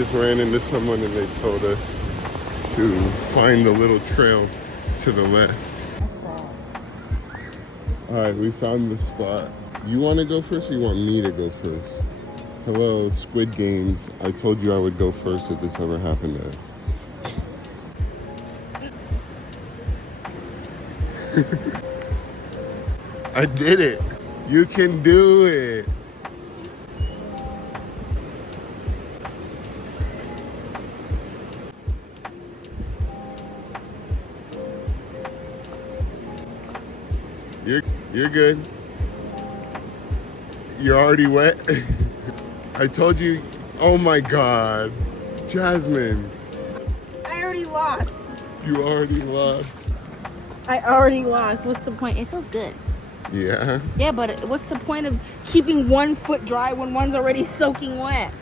Just ran into someone and they told us to find the little trail to the left. Alright, we found the spot. You want to go first or you want me to go first? Hello, Squid Games. I told you I would go first if this ever happened to us. I did it. You can do it. You're good. You're already wet. I told you. Oh my God, Jasmine. I already lost. You already lost. I already lost. What's the point? It feels good. Yeah. Yeah, but what's the point of keeping one foot dry when one's already soaking wet?